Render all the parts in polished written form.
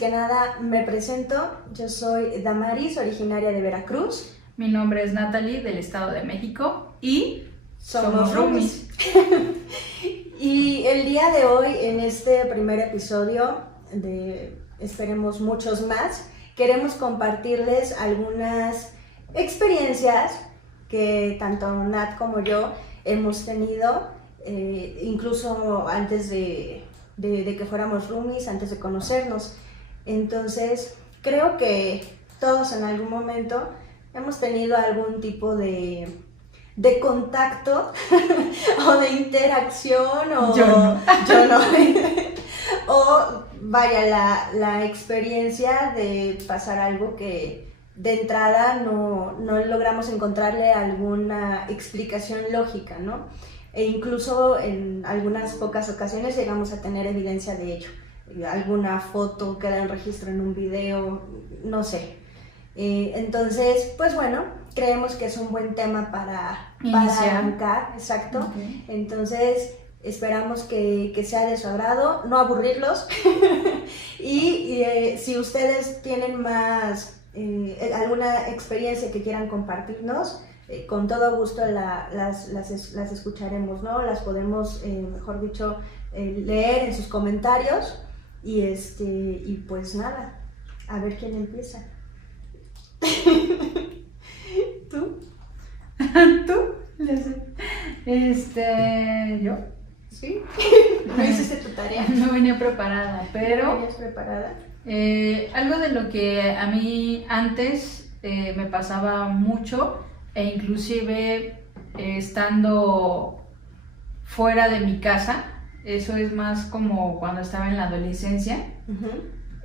que nada me presento, yo soy Damaris, originaria de Veracruz. Mi nombre es Natalie, del Estado de México, y somos roomies. Y el día de hoy, en este primer episodio, esperemos muchos más, queremos compartirles algunas experiencias que tanto Nat como yo hemos tenido, incluso antes de que fuéramos roomies, antes de conocernos. Entonces, creo que todos en algún momento hemos tenido algún tipo de contacto o de interacción, o yo no. O vaya, la experiencia de pasar algo que de entrada no logramos encontrarle alguna explicación lógica, ¿no? E incluso en algunas pocas ocasiones llegamos a tener evidencia de ello. Alguna foto queda en registro en un video, no sé. Entonces, pues bueno, creemos que es un buen tema para arrancar, exacto. Okay. Entonces, esperamos que sea de su agrado, no aburrirlos. y si ustedes tienen más, alguna experiencia que quieran compartirnos, con todo gusto las escucharemos, ¿no? Las podemos, mejor dicho, leer en sus comentarios y pues nada, a ver quién empieza. ¿Tú? ¿Tú? ¿Yo? ¿Sí? ¿No hiciste tu tarea? No venía preparada, pero... ¿No venías preparada? Algo de lo que a mí antes me pasaba mucho, e inclusive estando fuera de mi casa, eso es más como cuando estaba en la adolescencia.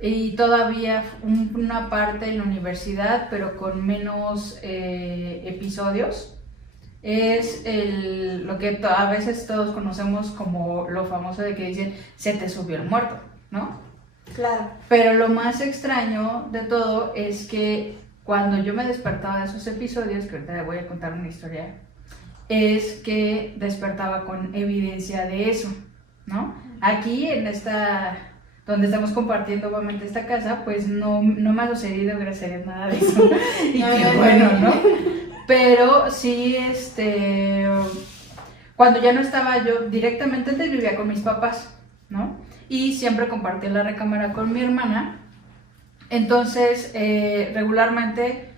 Y todavía una parte en la universidad, pero con menos episodios, es lo que a veces todos conocemos como lo famoso de que dicen, se te subió el muerto, ¿no? Claro. Pero lo más extraño de todo es que cuando yo me despertaba de esos episodios, que ahorita voy a contar una historia, es que despertaba con evidencia de eso, ¿no? Aquí en donde estamos compartiendo obviamente esta casa, pues no me ha sucedido, gracias a Dios, nada de eso. Y qué bueno, ¿no? Pero sí, cuando ya no estaba yo directamente, antes vivía con mis papás, ¿no? Y siempre compartía la recámara con mi hermana. Entonces, regularmente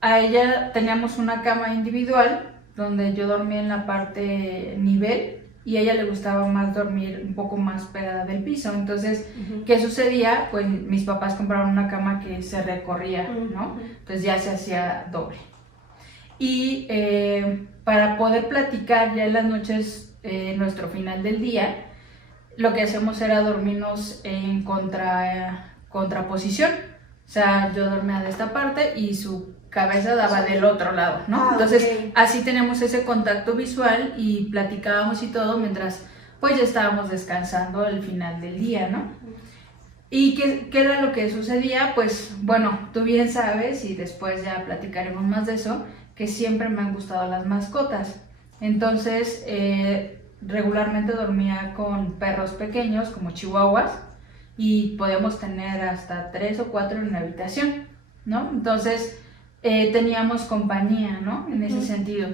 a ella teníamos una cama individual, donde yo dormía en la parte nivel, y a ella le gustaba más dormir un poco más pegada del piso. Entonces, ¿qué sucedía? Pues mis papás compraron una cama que se recorría, ¿no? Entonces ya se hacía doble. Y para poder platicar ya en las noches, nuestro final del día, lo que hacemos era dormirnos en contraposición. O sea, yo dormía de esta parte y su cabeza daba del otro lado, ¿no? Entonces, así tenemos ese contacto visual y platicábamos y todo mientras pues ya estábamos descansando al final del día, ¿no? ¿Y qué era lo que sucedía? Pues bueno, tú bien sabes, y después ya platicaremos más de eso, que siempre me han gustado las mascotas. Entonces, regularmente dormía con perros pequeños como chihuahuas, y podíamos tener hasta 3 o 4 en una habitación, ¿no? Entonces teníamos compañía, ¿no? En ese sentido.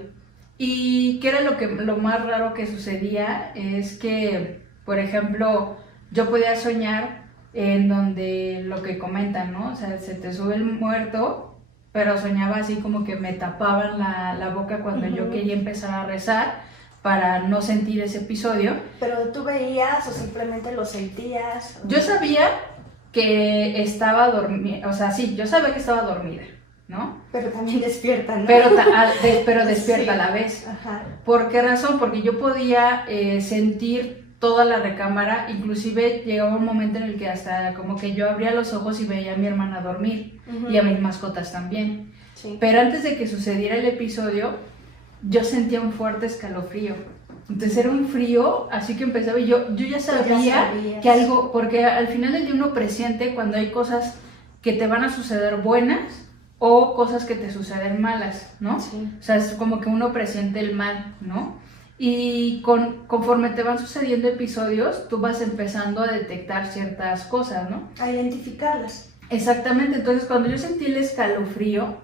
Y qué era lo más raro que sucedía es que, por ejemplo, yo podía soñar en donde lo que comentan, ¿no? O sea, se te sube el muerto, pero soñaba así como que me tapaban la boca cuando yo quería empezar a rezar, para no sentir ese episodio. ¿Pero tú veías o simplemente lo sentías? Yo sabía que estaba dormida, o sea, sí, yo sabía que estaba dormida, ¿no? Pero también despierta, ¿no? Pero despierta a la vez. Ajá. ¿Por qué razón? Porque yo podía sentir toda la recámara, inclusive llegaba un momento en el que hasta como que yo abría los ojos y veía a mi hermana dormir, y a mis mascotas también. Sí. Pero antes de que sucediera el episodio, yo sentía un fuerte escalofrío. Entonces era un frío, así que empezaba y yo ya sabía que algo, porque al final del día uno presiente cuando hay cosas que te van a suceder buenas o cosas que te suceden malas, ¿no? Sí. O sea, es como que uno presiente el mal, ¿no? Y conforme te van sucediendo episodios, tú vas empezando a detectar ciertas cosas, ¿no? A identificarlas. Exactamente, entonces cuando yo sentí el escalofrío,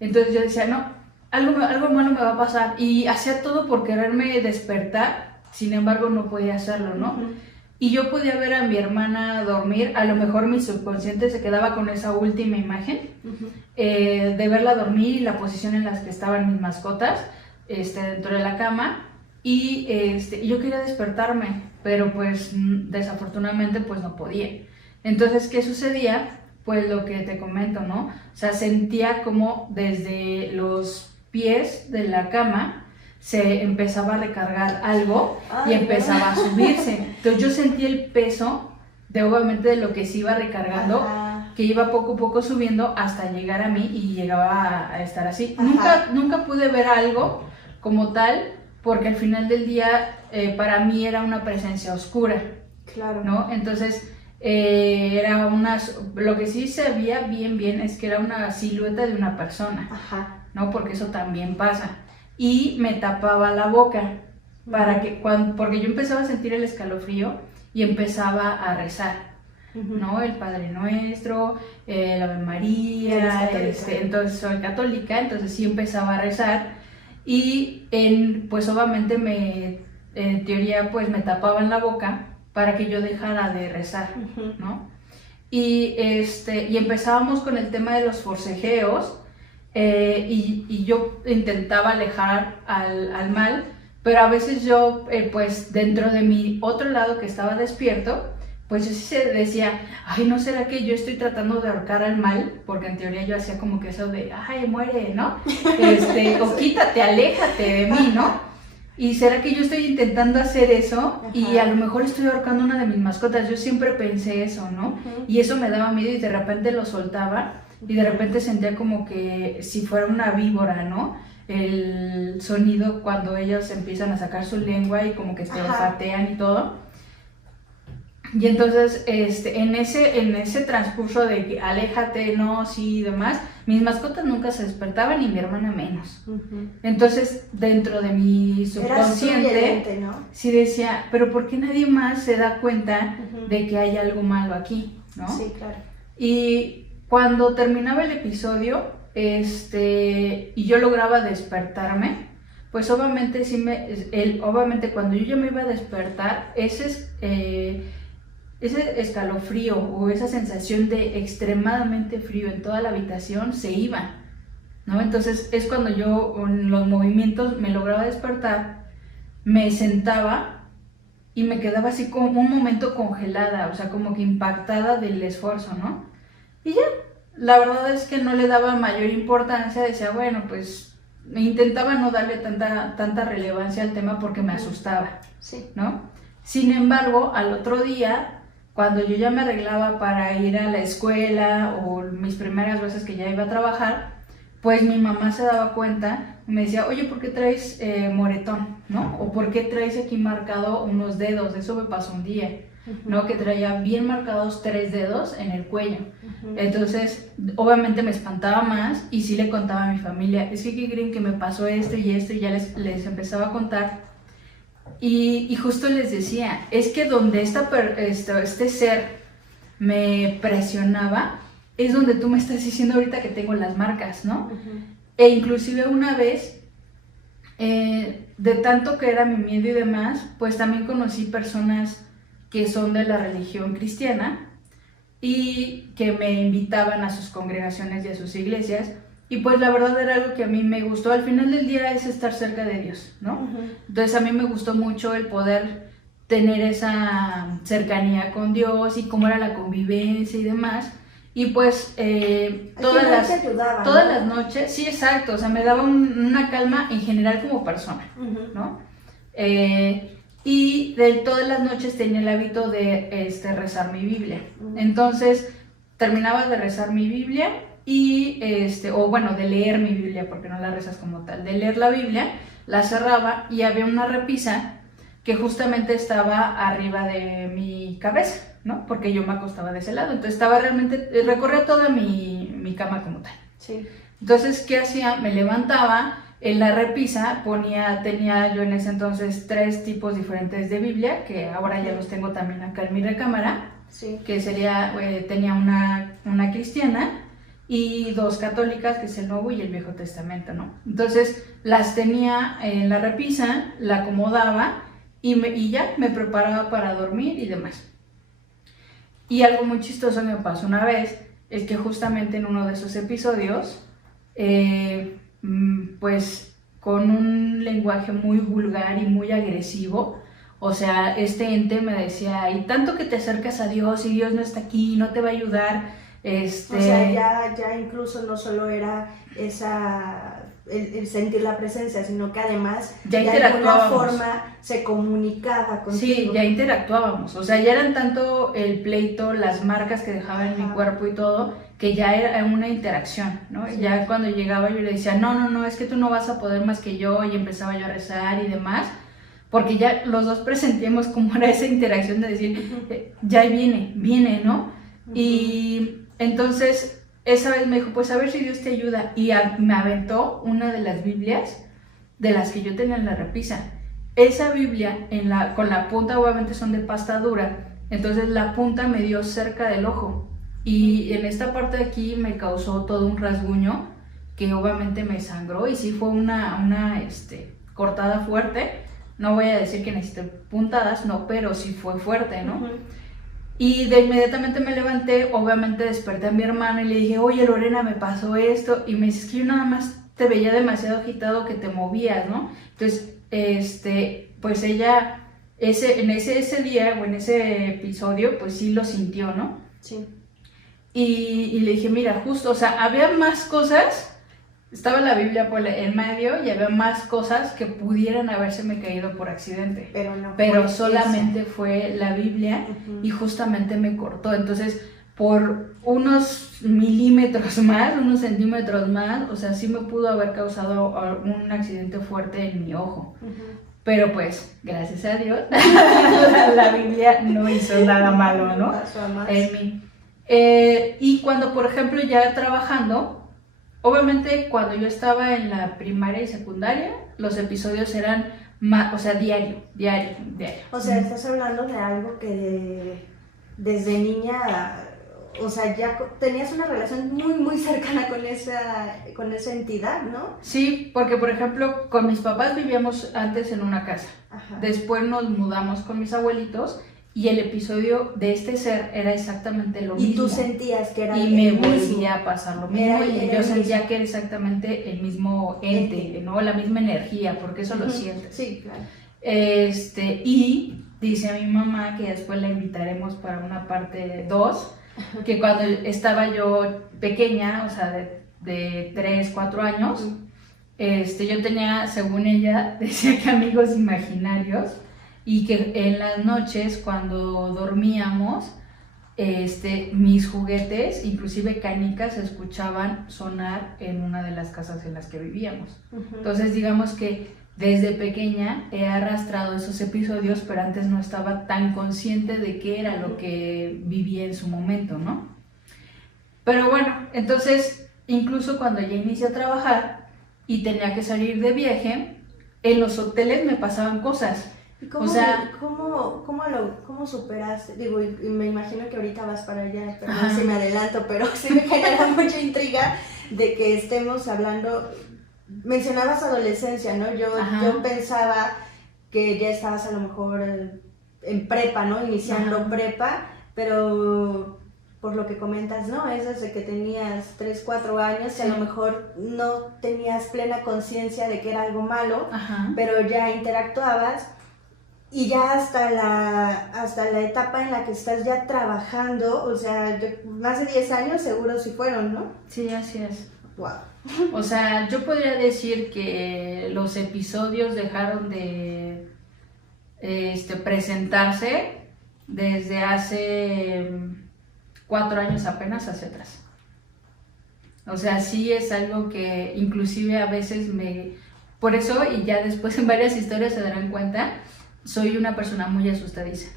entonces yo decía, no, algo malo me va a pasar. Y hacía todo por quererme despertar, sin embargo no podía hacerlo, ¿no? Y yo podía ver a mi hermana dormir, a lo mejor mi subconsciente se quedaba con esa última imagen de verla dormir y la posición en la que estaban mis mascotas dentro de la cama. Y yo quería despertarme, pero pues desafortunadamente pues no podía. Entonces, ¿qué sucedía? Pues lo que te comento, ¿no? O sea, sentía como desde los pies de la cama se empezaba a recargar algo y empezaba a subirse. Entonces yo sentí el peso obviamente de lo que se iba recargando, que iba poco a poco subiendo hasta llegar a mí y llegaba a estar así. Nunca pude ver algo como tal, porque al final del día para mí era una presencia oscura. Claro. ¿No? Entonces lo que sí se veía bien es que era una silueta de una persona. ¿No? Porque eso también pasa. Y me tapaba la boca porque yo empezaba a sentir el escalofrío y empezaba a rezar, ¿no? El Padre Nuestro, el Ave María, entonces soy católica, entonces sí empezaba a rezar y pues obviamente en teoría pues me tapaban la boca para que yo dejara de rezar, ¿no? Y empezábamos con el tema de los forcejeos. Y yo intentaba alejar al mal, pero a veces yo, pues dentro de mi otro lado que estaba despierto, pues yo sí se decía, ay, ¿no será que yo estoy tratando de ahorcar al mal? Porque en teoría yo hacía como que eso de, ay, muere, ¿no? O quítate, aléjate de mí, ¿no? ¿Y será que yo estoy intentando hacer eso? Y a lo mejor estoy ahorcando una de mis mascotas. Yo siempre pensé eso, ¿no? Y eso me daba miedo y de repente lo soltaba. Y de repente sentía como que si fuera una víbora, ¿no? El sonido cuando ellos empiezan a sacar su lengua y como que se olfatean y todo. Y entonces, en ese transcurso de que aléjate, no, sí y demás, mis mascotas nunca se despertaban y mi hermana menos. Entonces, dentro de mi subconsciente, ¿no? Sí decía, pero ¿por qué nadie más se da cuenta de que hay algo malo aquí, ¿no? Sí, claro. Y cuando terminaba el episodio, y yo lograba despertarme, pues obviamente obviamente cuando yo ya me iba a despertar, ese escalofrío o esa sensación de extremadamente frío en toda la habitación se iba, ¿no? Entonces es cuando yo con los movimientos me lograba despertar, me sentaba y me quedaba así como un momento congelada, o sea, como que impactada del esfuerzo, ¿no? Y ya, la verdad es que no le daba mayor importancia, decía, bueno, pues intentaba no darle tanta relevancia al tema porque me asustaba, ¿no? Sin embargo, al otro día, cuando yo ya me arreglaba para ir a la escuela o mis primeras veces que ya iba a trabajar, pues mi mamá se daba cuenta y me decía, oye, ¿por qué traes moretón, ¿no? O ¿por qué traes aquí marcado unos dedos? Eso me pasó un día, ¿no? Que traía bien marcados 3 dedos en el cuello. Entonces, obviamente me espantaba más y sí le contaba a mi familia, es que ¿qué creen que me pasó esto y ya les empezaba a contar. Y justo les decía, es que donde este ser me presionaba, es donde tú me estás diciendo ahorita que tengo las marcas, ¿no? E inclusive una vez, de tanto que era mi miedo y demás, pues también conocí personas que son de la religión cristiana y que me invitaban a sus congregaciones y a sus iglesias, y pues la verdad era algo que a mí me gustó. Al final del día es estar cerca de Dios, ¿no? Entonces a mí me gustó mucho el poder tener esa cercanía con Dios y cómo era la convivencia y demás. Y pues todas las noches, sí, exacto, o sea, me daba una calma en general como persona, ¿no? Y de todas las noches tenía el hábito de rezar mi Biblia. Entonces terminaba de rezar mi Biblia y de leer mi Biblia, porque no la rezas como tal, de leer la Biblia, la cerraba y había una repisa que justamente estaba arriba de mi cabeza, ¿no? Porque yo me acostaba de ese lado, entonces recorría toda mi cama como tal. Sí. Entonces, ¿qué hacía? Me levantaba, en la repisa tenía yo en ese entonces 3 tipos diferentes de Biblia, que ahora ya los tengo también acá en mi recámara, Sí. que sería, tenía una cristiana y 2 católicas, que es el Nuevo y el Viejo Testamento, ¿no? Entonces las tenía en la repisa, la acomodaba y ya me preparaba para dormir y demás. Y algo muy chistoso me pasó una vez, es que justamente en uno de esos episodios, pues con un lenguaje muy vulgar y muy agresivo, o sea, este ente me decía, y tanto que te acercas a Dios y Dios no está aquí, no te va a ayudar. O sea, ya incluso no solo era el sentir la presencia, sino que además ya de alguna forma se comunicaba contigo. Sí, ya interactuábamos, o sea, ya eran tanto el pleito, las marcas que dejaba en mi cuerpo y todo, que ya era una interacción, ¿no? Sí. Ya cuando llegaba yo le decía, no, es que tú no vas a poder más que yo, y empezaba yo a rezar y demás, porque ya los dos presentíamos cómo era esa interacción de decir, ya viene, ¿no? Y entonces esa vez me dijo, pues a ver si Dios te ayuda, y me aventó una de las Biblias de las que yo tenía en la repisa. Esa Biblia, con la punta, obviamente son de pasta dura, entonces la punta me dio cerca del ojo, y en esta parte de aquí me causó todo un rasguño, que obviamente me sangró, y sí fue una cortada fuerte. No voy a decir que necesité puntadas, no, pero sí fue fuerte, ¿no? Uh-huh. Y de inmediatamente me levanté, obviamente desperté a mi hermana y le dije, oye Lorena, me pasó esto, y me dice, es que yo nada más te veía demasiado agitado, que te movías, ¿no? Entonces, pues ella, en ese día o en ese episodio, pues sí lo sintió, ¿no? Sí. Y le dije, mira, justo, o sea, había más cosas, estaba la Biblia en medio y había más cosas que pudieran habérseme caído por accidente. Pero solamente fue la Biblia. Uh-huh. Y justamente me cortó. Entonces, por unos milímetros más, unos centímetros más, o sea, sí me pudo haber causado un accidente fuerte en mi ojo. Uh-huh. Pero pues, gracias a Dios, la Biblia no hizo nada malo, ¿no? En mí. Y cuando, por ejemplo, ya trabajando, obviamente cuando yo estaba en la primaria y secundaria, los episodios eran más, o sea, diario. O sea, estás hablando de algo que desde niña, o sea, ya tenías una relación muy, muy cercana con esa entidad, ¿no? Sí, porque por ejemplo, con mis papás vivíamos antes en una casa. Ajá. Después nos mudamos con mis abuelitos. Y el episodio de este ser era exactamente lo mismo. Y tú sentías que era y me volvía a pasar lo mismo. Y yo sentía que era exactamente el mismo ente, ¿no? La misma energía, porque eso lo sientes. Sí, claro. Y dice a mi mamá, que después la invitaremos para una parte 2, que cuando estaba yo pequeña, o sea, de 3, 4 años, yo tenía, según ella, decía que amigos imaginarios. Y que en las noches, cuando dormíamos, mis juguetes, inclusive canicas, se escuchaban sonar en una de las casas en las que vivíamos. Uh-huh. Entonces, digamos que desde pequeña he arrastrado esos episodios, pero antes no estaba tan consciente de qué era lo que vivía en su momento, ¿no? Pero bueno, entonces, incluso cuando ya inicié a trabajar y tenía que salir de viaje, en los hoteles me pasaban cosas. ¿Cómo superaste? Digo, y me imagino que ahorita vas para allá, perdón si me adelanto, pero sí me genera mucha intriga de que estemos hablando. Mencionabas adolescencia, ¿no? Yo pensaba que ya estabas a lo mejor en prepa, ¿no? Iniciando prepa, pero por lo que comentas, ¿no? Es desde que tenías 3, 4 años, que a lo mejor no tenías plena conciencia de que era algo malo, pero ya interactuabas. Y ya hasta la etapa en la que estás ya trabajando, o sea, más de 10 años seguro sí fueron, ¿no? Sí, así es. Wow. O sea, yo podría decir que los episodios dejaron de presentarse desde hace 4 años apenas hacia atrás. O sea, sí es algo que inclusive a veces por eso, y ya después en varias historias se darán cuenta, soy una persona muy asustadiza.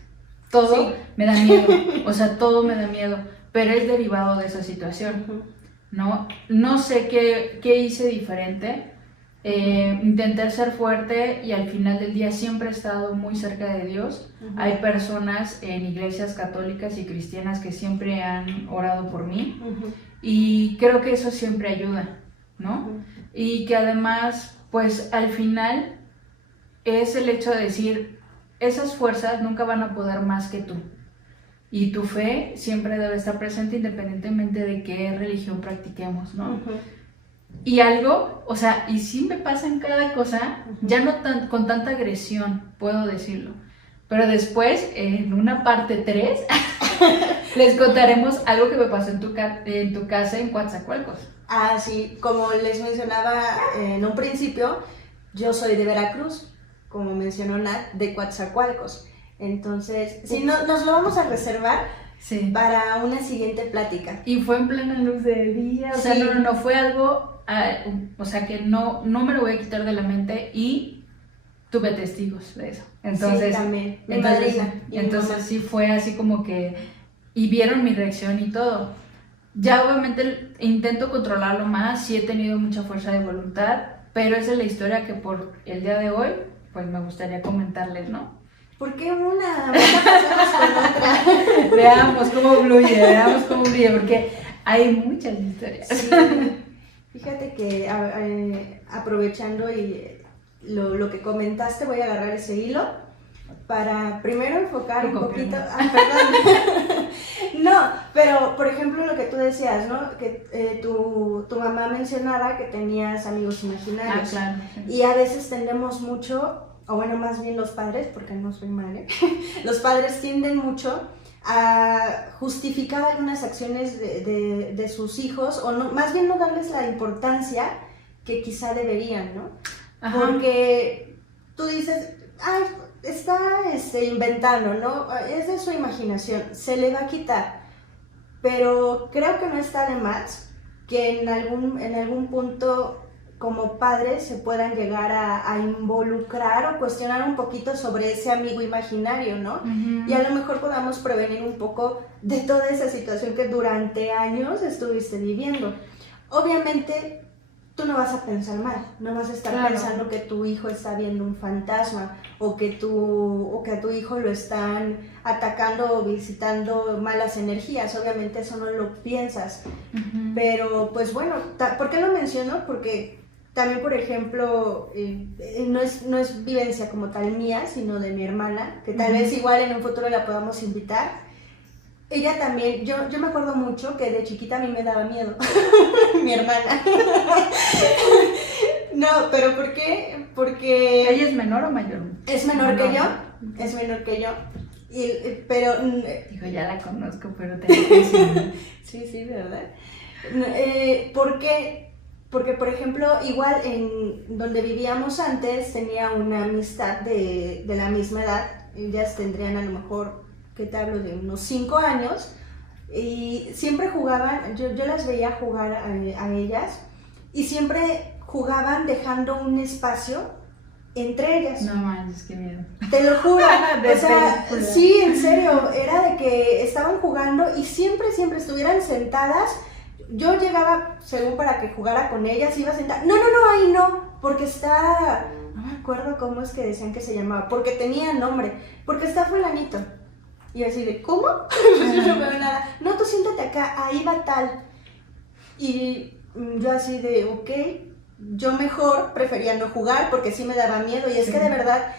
Todo me da miedo, o sea, todo me da miedo, pero es derivado de esa situación, ¿no? No sé qué hice diferente, Intenté ser fuerte y al final del día siempre he estado muy cerca de Dios. Hay personas en iglesias católicas y cristianas que siempre han orado por mí y creo que eso siempre ayuda, ¿no? Y que además, pues al final es el hecho de decir, esas fuerzas nunca van a poder más que tú. Y tu fe siempre debe estar presente independientemente de qué religión practiquemos, ¿no? Y algo, o sea, y sí me pasa en cada cosa, ya no con tanta agresión, puedo decirlo. Pero después, en una parte 3, les contaremos algo que me pasó en tu casa en Coatzacoalcos. Ah, sí, como les mencionaba en un principio, yo soy de Veracruz, como mencionó Nat, de Coatzacoalcos. Entonces, sí, nos lo vamos a reservar para una siguiente plática. Y fue en plena luz del día, o sea, no, fue algo, o sea, que no me lo voy a quitar de la mente y tuve testigos de eso. Entonces, sí, también, entonces sí fue así como que, y vieron mi reacción y todo. Ya obviamente intento controlarlo más, sí he tenido mucha fuerza de voluntad, pero esa es la historia que por el día de hoy, pues me gustaría comentarles, ¿no? ¿Por qué una? Pasamos con otra. Veamos cómo fluye, porque hay muchas historias. Sí. Fíjate que aprovechando y lo que comentaste, voy a agarrar ese hilo para primero enfocar un poquito. Perdón. No, pero por ejemplo lo que tú decías, ¿no? Que tu mamá mencionaba que tenías amigos imaginarios. Claro. Y a veces tendemos mucho, o bueno, más bien los padres, porque no soy madre, los padres tienden mucho a justificar algunas acciones de sus hijos, o no, más bien no darles la importancia que quizá deberían, ¿no? Ajá. Porque tú dices, ay, está inventando, ¿no? Es de su imaginación, se le va a quitar. Pero creo que no está de más que en algún punto como padres se puedan llegar a involucrar o cuestionar un poquito sobre ese amigo imaginario, ¿no? Y a lo mejor podamos prevenir un poco de toda esa situación que durante años estuviste viviendo. Obviamente tú no vas a pensar mal, no vas a estar pensando que tu hijo está viendo un fantasma o que a tu hijo lo están atacando o visitando malas energías. Obviamente eso no lo piensas. Pero pues bueno, ¿por qué lo menciono? Porque también, por ejemplo, no es vivencia como tal mía, sino de mi hermana, que tal vez igual en un futuro la podamos invitar. Ella también, yo me acuerdo mucho que de chiquita a mí me daba miedo, mi hermana. No, pero ¿por qué? Porque... ¿Ella es menor o mayor? Es menor que yo, es menor que yo. Pero... Digo, ya la conozco, pero tengo que decir. Sí, ¿verdad? ¿Por qué? Porque, por ejemplo, igual en donde vivíamos antes tenía una amistad de la misma edad. Ellas tendrían a lo mejor, ¿qué te hablo? De unos 5 años. Y siempre jugaban, yo las veía jugar a ellas. Y siempre jugaban dejando un espacio entre ellas. No manches, qué miedo. Te lo juro. O sea, sí, en serio. Era de que estaban jugando y siempre estuvieran sentadas. Yo llegaba, según para que jugara con ellas, iba a sentar. No, ahí no, porque está... No me acuerdo cómo es que decían que se llamaba, porque tenía nombre, porque está fulanito. Y yo así de, ¿cómo? Yo no veo nada. No, tú siéntate acá, ahí va tal. Y yo así de, ok, yo mejor prefería no jugar porque sí me daba miedo. Y es que de verdad,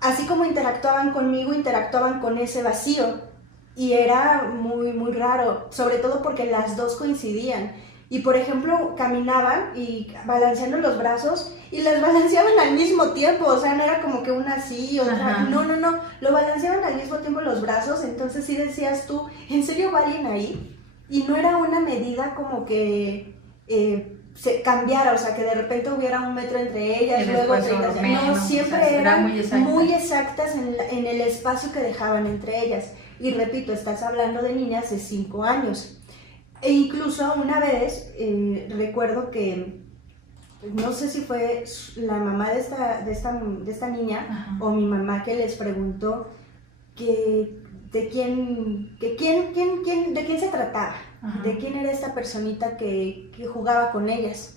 así como interactuaban conmigo, interactuaban con ese vacío. Y era muy, muy raro, sobre todo porque las dos coincidían. Y por ejemplo, caminaban y balanceando los brazos y las balanceaban al mismo tiempo. O sea, no era como que una así y otra. No, lo balanceaban al mismo tiempo los brazos. Entonces sí decías tú, ¿en serio va alguien ahí? Y no era una medida como que se cambiara, o sea, que de repente hubiera 1 metro entre ellas, luego 30. No, siempre eran muy exactas en el espacio que dejaban entre ellas. Y repito, estás hablando de niñas de 5 años. E incluso una vez, recuerdo que, no sé si fue la mamá de esta niña o mi mamá que les preguntó de quién se trataba, de quién era esta personita que jugaba con ellas.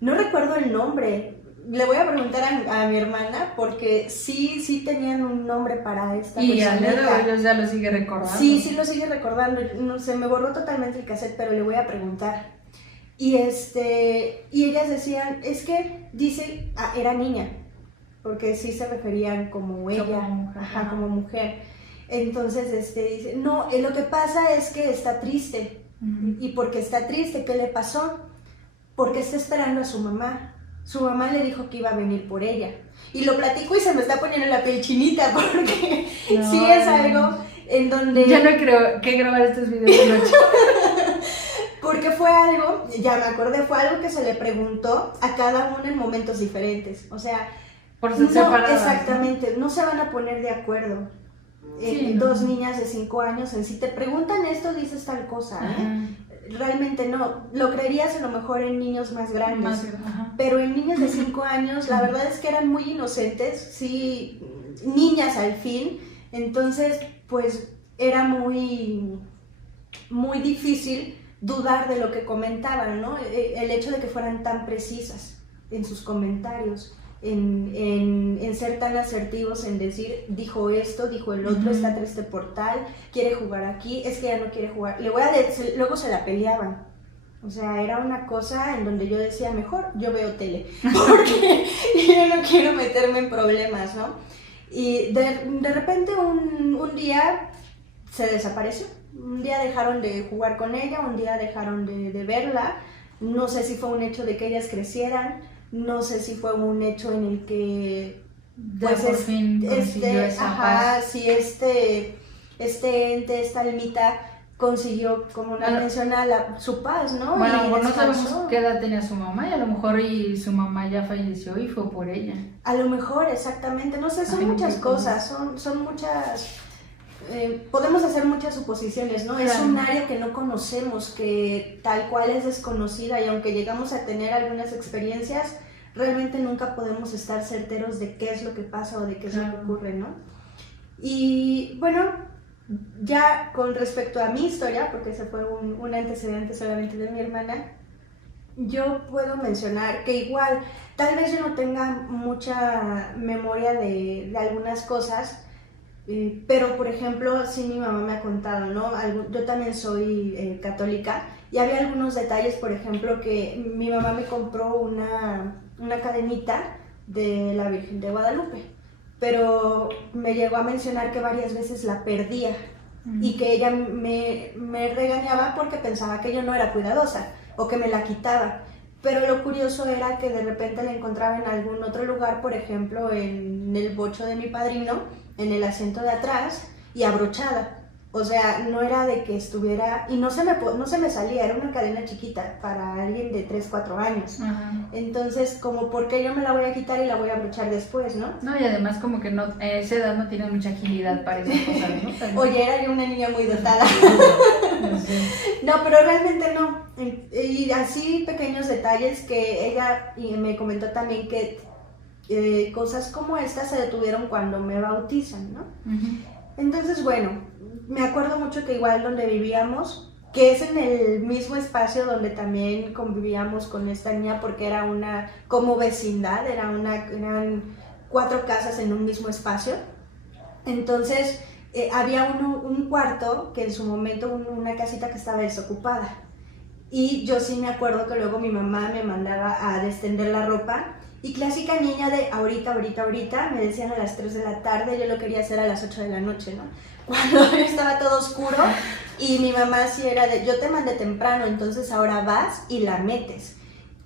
No recuerdo el nombre, le voy a preguntar a mi hermana porque sí tenían un nombre para esta y al día de personita. hoy ya lo sigue recordando. Sí lo sigue recordando. No sé, me borró totalmente el cassette, pero le voy a preguntar. Y ellas decían, es que dice, era niña, porque sí se referían como ella, Como mujer. ajá, como mujer. Entonces dice, no, lo que pasa es que está triste. ¿Y por qué está triste? ¿Qué le pasó? Porque está esperando a su mamá. Su mamá le dijo que iba a venir por ella. Y lo platico y se me está poniendo la piel chinita porque No. sí es algo en donde... Ya no creo que grabar estos videos de noche. Porque fue algo, ya me acordé, fue algo que se le preguntó a cada uno en momentos diferentes. O sea, Por no, separadas, exactamente, no se van a poner de acuerdo. Sí, Dos niñas de 5 años, si te preguntan esto, dices tal cosa, realmente no, lo creerías a lo mejor en niños más grandes, pero en niños de 5 años, la verdad es que eran muy inocentes, sí, niñas al fin, entonces pues era muy difícil dudar de lo que comentaban, ¿no? El hecho de que fueran tan precisas en sus comentarios. En ser tan asertivos, en decir, dijo esto, dijo el otro, está triste por tal, quiere jugar aquí, es que ya no quiere jugar, luego se la peleaban. O sea, era una cosa en donde yo decía, mejor yo veo tele, porque yo no quiero meterme en problemas, ¿no? Y de repente un día se desapareció, un día dejaron de jugar con ella, un día dejaron de verla, no sé si fue un hecho de que ellas crecieran, no sé si fue un hecho en el que pues por fin consiguió esa paz. si este ente, esta almita consiguió, como una menciona, su paz, ¿no? Bueno, a lo mejor no sabemos qué edad tenía su mamá y a lo mejor su mamá ya falleció y fue por ella. A lo mejor, exactamente, no sé, son muchas cosas, son muchas... podemos hacer muchas suposiciones, ¿no? Claro. Es un área que no conocemos, que tal cual es desconocida y aunque llegamos a tener algunas experiencias, realmente nunca podemos estar certeros de qué es lo que pasa o de qué es lo que ocurre, ¿no? Y bueno, ya con respecto a mi historia, porque ese fue un antecedente solamente de mi hermana, yo puedo mencionar que igual, tal vez yo no tenga mucha memoria de algunas cosas, pero por ejemplo, sí mi mamá me ha contado, ¿no? Yo también soy católica y había algunos detalles, por ejemplo, que mi mamá me compró una cadenita de la Virgen de Guadalupe, pero me llegó a mencionar que varias veces la perdía y que ella me regañaba porque pensaba que yo no era cuidadosa o que me la quitaba. Pero lo curioso era que de repente la encontraba en algún otro lugar, por ejemplo, en el bocho de mi padrino, en el asiento de atrás y abrochada. O sea, no era de que estuviera... Y no se me salía, era una cadena chiquita para alguien de 3, 4 años. Entonces, como, ¿por qué yo me la voy a quitar y la voy a abrochar después, no? No, y además como que no, a esa edad no tiene mucha agilidad para esas cosas, ¿no? También. Oye, era yo una niña muy dotada. No sé. No, pero realmente no. Y así pequeños detalles que ella me comentó también que cosas como estas se detuvieron cuando me bautizan, ¿no? Entonces, bueno, me acuerdo mucho que igual donde vivíamos, que es en el mismo espacio donde también convivíamos con esta niña porque era una, como vecindad, eran 4 casas en un mismo espacio. Entonces, había un cuarto que en su momento, una casita que estaba desocupada. Y yo sí me acuerdo que luego mi mamá me mandaba a destender la ropa. Y clásica niña de ahorita, me decían a las 3 de la tarde, yo lo quería hacer a las 8 de la noche, ¿no? Cuando estaba todo oscuro y mi mamá sí era de, yo te mandé temprano, entonces ahora vas y la metes.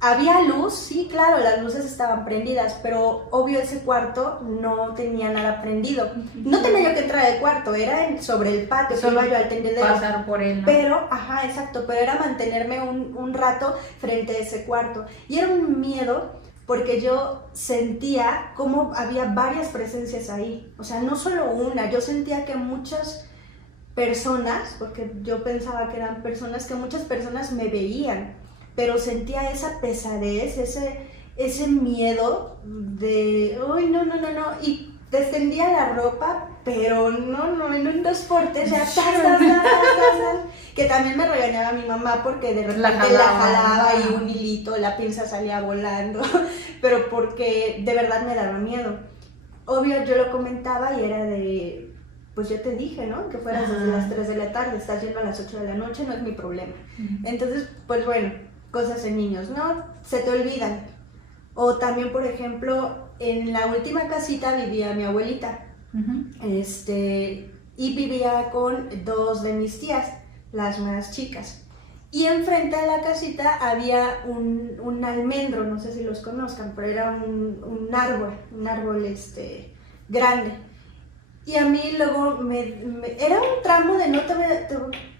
Había luz, sí, claro, las luces estaban prendidas, pero obvio ese cuarto no tenía nada prendido. No tenía yo que entrar al cuarto, era sobre el patio, que iba yo al tendedero. Pasar por él, ¿no? Pero, exacto, pero era mantenerme un rato frente a ese cuarto. Y era un miedo porque yo sentía como había varias presencias ahí, o sea, no solo una, yo sentía que muchas personas, porque yo pensaba que eran personas, que muchas personas me veían, pero sentía esa pesadez, ese miedo de, uy, no, y Descendía la ropa, pero no, en un 2x3 ya, que también me regañaba mi mamá porque de repente la jalaba y un hilito, la pinza salía volando, pero porque de verdad me daba miedo. Obvio, yo lo comentaba y era de, pues yo te dije, ¿no? Que fueras desde las 3 de la tarde, estás yendo a las 8 de la noche, no es mi problema. Entonces, pues bueno, cosas de niños, ¿no? Se te olvidan. O también, por ejemplo, en la última casita vivía mi abuelita, y vivía con 2 de mis tías, las más chicas. Y enfrente de la casita había un almendro, no sé si los conozcan, pero era un árbol grande. Y a mí luego era un tramo de,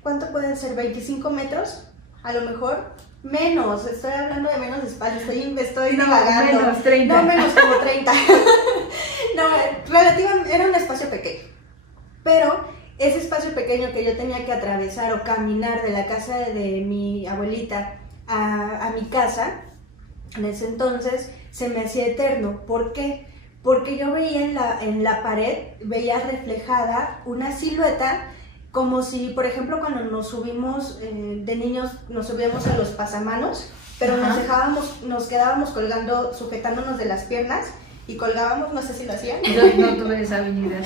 ¿cuánto pueden ser? ¿25 metros? A lo mejor. Menos, estoy hablando de menos espacio, estoy divagando. Menos 30. No, menos como 30. No, relativamente, era un espacio pequeño. Pero ese espacio pequeño que yo tenía que atravesar o caminar de la casa de mi abuelita a mi casa, en ese entonces se me hacía eterno. ¿Por qué? Porque yo veía en la pared, veía reflejada una silueta, como si, por ejemplo, cuando nos subimos de niños, nos subíamos a los pasamanos, pero nos quedábamos colgando, sujetándonos de las piernas y colgábamos, no sé si lo hacían. Yo no tuve esa habilidad.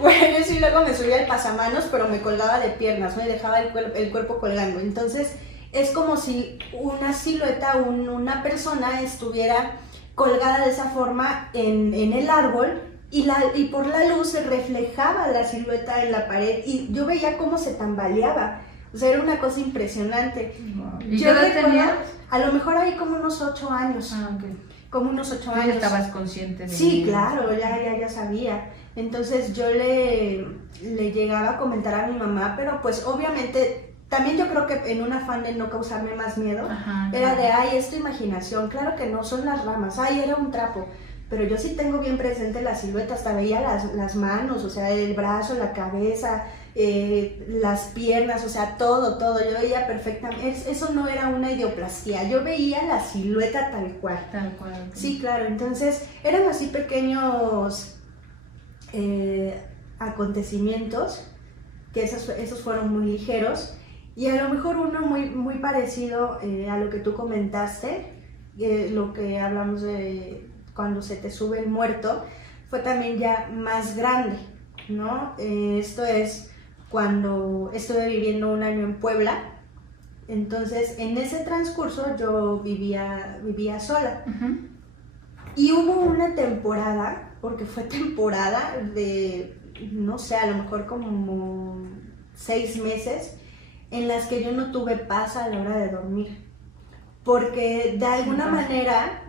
Bueno, sí, luego me subía al pasamanos, pero me colgaba de piernas, ¿no? Y dejaba el cuerpo colgando. Entonces, es como si una silueta, una persona estuviera colgada de esa forma en el árbol, y por la luz se reflejaba la silueta en la pared y yo veía cómo se tambaleaba. O sea, era una cosa impresionante. ¿Y qué edad tenías? A lo mejor ahí como unos 8 años. Okay. Como unos 8 años. ¿Ya estabas consciente de Sí, claro, ya sabía. Entonces yo le llegaba a comentar a mi mamá, pero pues obviamente también yo creo que en un afán de no causarme más miedo, era de, ay, es tu imaginación, claro que no, son las ramas, ay, era un trapo. Pero yo sí tengo bien presente la silueta, hasta veía las manos, o sea, el brazo, la cabeza, las piernas, o sea, todo, yo veía perfectamente. Eso no era una idioplastía, yo veía la silueta tal cual. Tal cual. Sí, claro, entonces eran así pequeños acontecimientos, que esos fueron muy ligeros, y a lo mejor uno muy parecido a lo que tú comentaste, lo que hablamos de cuando se te sube el muerto, fue también ya más grande, ¿no? Esto es cuando estuve viviendo un año en Puebla. Entonces, en ese transcurso yo vivía sola. Y hubo una temporada, porque fue temporada de, no sé, a lo mejor como 6 meses, en las que yo no tuve paz a la hora de dormir. Porque de alguna manera,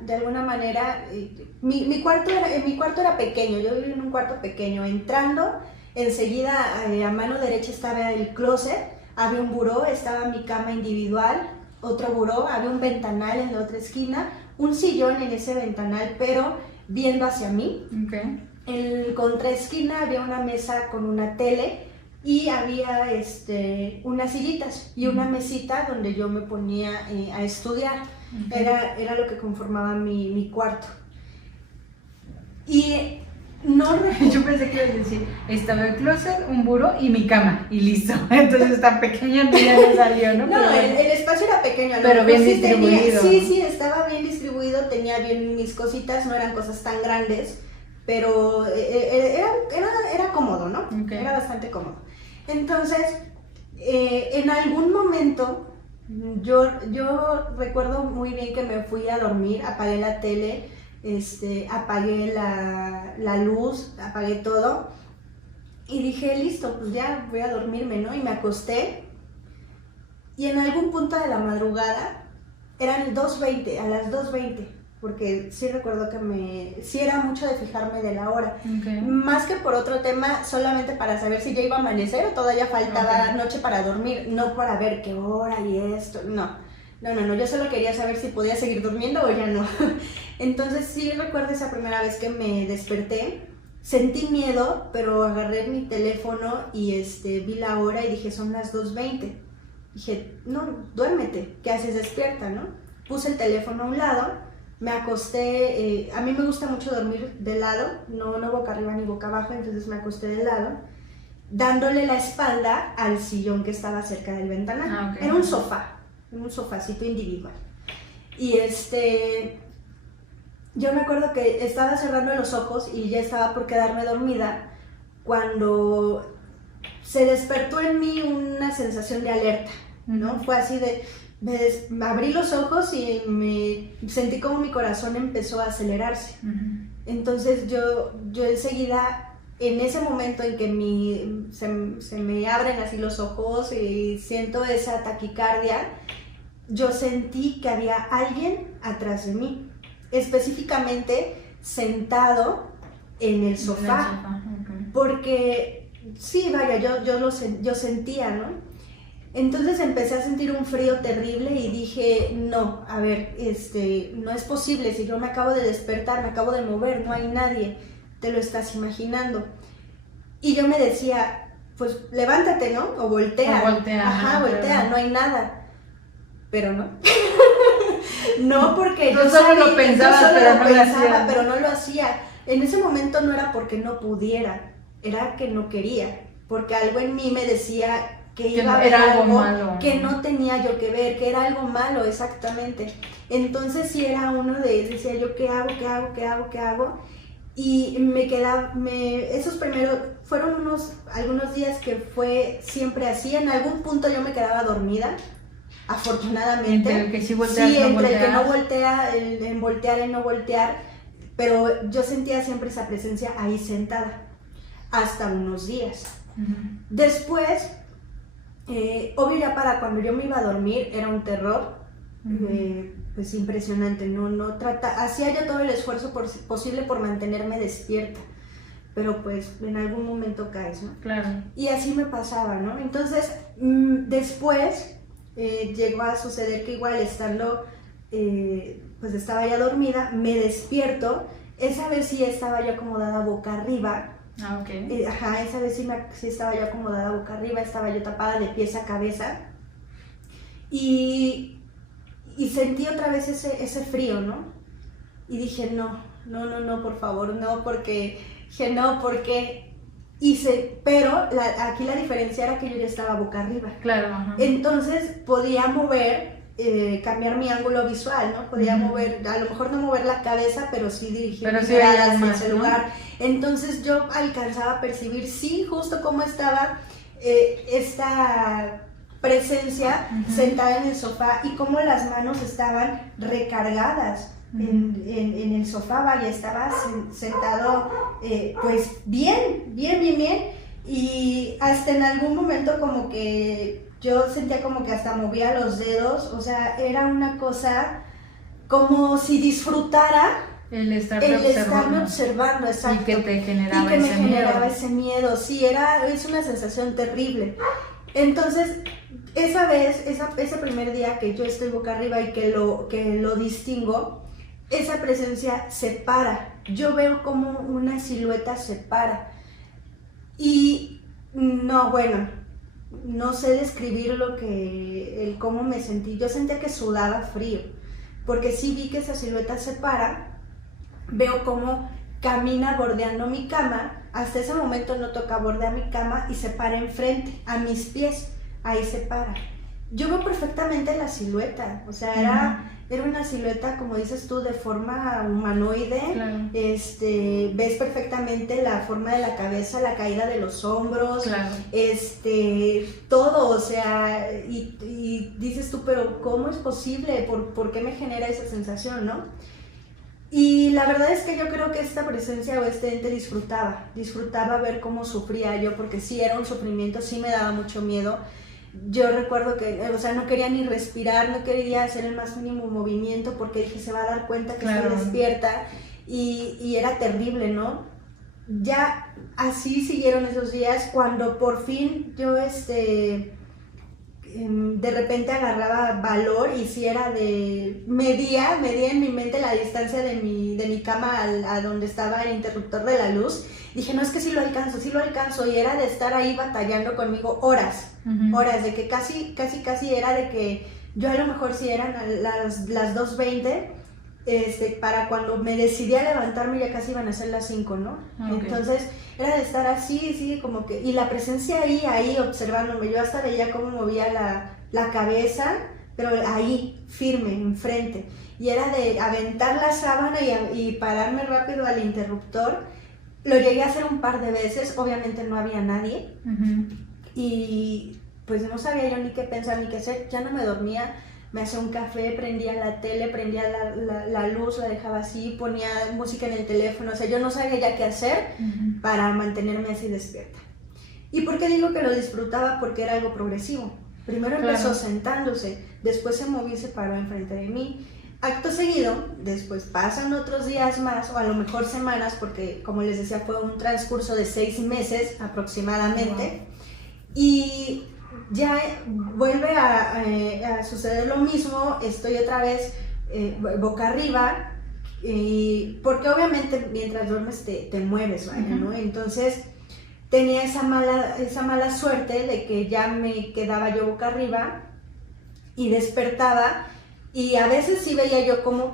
mi cuarto era pequeño, yo vivía en un cuarto pequeño. Entrando, enseguida a mano derecha estaba el closet, había un buró, estaba mi cama individual, otro buró, había un ventanal en la otra esquina, un sillón en ese ventanal, pero viendo hacia mí. Okay. En contraesquina había una mesa con una tele, y había unas sillitas y una mesita donde yo me ponía a estudiar. Era lo que conformaba mi cuarto. Y no yo pensé que ibas a decir, estaba el closet, un buró y mi cama, y listo. Entonces tan pequeño ya no salió, ¿no? No, el espacio era pequeño. Pero bien distribuido. Sí, estaba bien distribuido, tenía bien mis cositas, no eran cosas tan grandes, pero era cómodo, ¿no? Okay. Era bastante cómodo. Entonces, en algún momento, yo recuerdo muy bien que me fui a dormir, apagué la tele, apagué la luz, apagué todo, y dije, listo, pues ya voy a dormirme, ¿no? Y me acosté, y en algún punto de la madrugada, eran 2:20, a las 2:20, porque sí recuerdo que sí era mucho de fijarme de la hora. Okay. Más que por otro tema, solamente para saber si ya iba a amanecer o todavía faltaba noche para dormir, no para ver qué hora y esto, no, yo solo quería saber si podía seguir durmiendo o ya no. Entonces sí recuerdo esa primera vez que me desperté, sentí miedo, pero agarré mi teléfono y vi la hora y dije, son las 2:20. Dije, no, duérmete, ¿qué haces despierta, no? Puse el teléfono a un lado, me acosté, a mí me gusta mucho dormir de lado, no boca arriba ni boca abajo, entonces me acosté de lado, dándole la espalda al sillón que estaba cerca del ventanal. Okay. Era un sofacito individual. Y yo me acuerdo que estaba cerrando los ojos y ya estaba por quedarme dormida cuando se despertó en mí una sensación de alerta, ¿no? Fue así de, me abrí los ojos y me sentí como mi corazón empezó a acelerarse. Entonces yo enseguida, en ese momento en que se me abren así los ojos y siento esa taquicardia, yo sentí que había alguien atrás de mí, específicamente sentado en el sofá. Okay. Porque sí, vaya, yo sentía, ¿no? Entonces empecé a sentir un frío terrible y dije, no, a ver, no es posible, si yo me acabo de despertar, me acabo de mover, no hay nadie, te lo estás imaginando. Y yo me decía, pues levántate, ¿no? O voltea. O voltea. Ajá, voltea, no hay nada. Pero no. No, porque yo solo lo pensaba, pero no lo hacía. En ese momento no era porque no pudiera, era que no quería, porque algo en mí me decía que iba a haber algo malo, que no tenía yo que ver, que era algo malo, exactamente. Entonces sí era decía yo, ¿qué hago? Y esos primeros, fueron algunos días que fue siempre así, en algún punto yo me quedaba dormida, afortunadamente. Entre el que sí volteas, sí, entre el que no voltea, en voltear y no voltear, pero yo sentía siempre esa presencia ahí sentada, hasta unos días. Después, obvio ya para cuando yo me iba a dormir, era un terror, pues impresionante, hacía yo todo el esfuerzo posible por mantenerme despierta, pero pues en algún momento caes, ¿no? Claro. Y así me pasaba, ¿no? Entonces, después llegó a suceder que igual estando, pues estaba ya dormida, me despierto, esa vez sí estaba yo acomodada boca arriba. Ah, ok. Esa vez sí estaba yo acomodada boca arriba, estaba yo tapada de pies a cabeza y sentí otra vez ese frío, ¿no? Y dije, no, por favor, no, porque pero aquí la diferencia era que yo ya estaba boca arriba. Claro, ajá. Entonces podía mover, cambiar mi ángulo visual, ¿no? Podía mover, a lo mejor no mover la cabeza, pero sí dirigir mis miradas hacia ese lugar. Entonces yo alcanzaba a percibir, sí, justo cómo estaba esta presencia sentada en el sofá y cómo las manos estaban recargadas en el sofá, vaya, estaba sentado pues bien, y hasta en algún momento como que yo sentía como que hasta movía los dedos, o sea, era una cosa como si disfrutara el estarme observando, exacto. Y que te generaba ese miedo, sí, es una sensación terrible. Entonces, ese primer día que yo estoy boca arriba y que lo distingo, esa presencia se para. Yo veo como una silueta se para. Y no sé describir cómo me sentí. Yo sentía que sudaba frío, porque sí vi que esa silueta se para. Veo cómo camina bordeando mi cama. Hasta ese momento no toca bordear mi cama y se para enfrente, a mis pies. Ahí se para. Yo veo perfectamente la silueta, o sea, era una silueta, como dices tú, de forma humanoide. Claro. Ves perfectamente la forma de la cabeza, la caída de los hombros, claro. Todo, o sea, y dices tú, pero ¿cómo es posible? ¿Por qué me genera esa sensación, no? Y la verdad es que yo creo que esta presencia o este ente disfrutaba ver cómo sufría yo, porque sí era un sufrimiento, sí me daba mucho miedo. Yo recuerdo que, o sea, no quería ni respirar, no quería hacer el más mínimo movimiento porque dije, se va a dar cuenta que estoy despierta, y era terrible, ¿no? Ya así siguieron esos días cuando por fin yo de repente agarraba valor y si era medía en mi mente la distancia de mi cama a donde estaba el interruptor de la luz. Dije, no, es que sí lo alcanzo, y era de estar ahí batallando conmigo horas, de que casi era de que yo a lo mejor si eran las 2:20 para cuando me decidí a levantarme ya casi iban a ser las 5, ¿no? Okay. Entonces era de estar así, como que, y la presencia ahí observándome, yo hasta veía cómo movía la cabeza, pero ahí, firme, enfrente, y era de aventar la sábana y pararme rápido al interruptor. Lo llegué a hacer un par de veces, obviamente no había nadie, y pues no sabía yo ni qué pensar ni qué hacer, ya no me dormía. Me hacía un café, prendía la tele, prendía la luz, la dejaba así, ponía música en el teléfono, o sea, yo no sabía ya qué hacer para mantenerme así despierta. ¿Y por qué digo que lo disfrutaba? Porque era algo progresivo. Primero empezó sentándose, después se movió y se paró enfrente de mí. Acto seguido, después pasan otros días más, o a lo mejor semanas, porque como les decía, fue un transcurso de 6 meses aproximadamente, y ya vuelve a suceder lo mismo, estoy otra vez boca arriba, porque obviamente mientras duermes te mueves, ¿vale? ¿No? Entonces tenía esa mala suerte de que ya me quedaba yo boca arriba y despertaba, y a veces sí veía yo cómo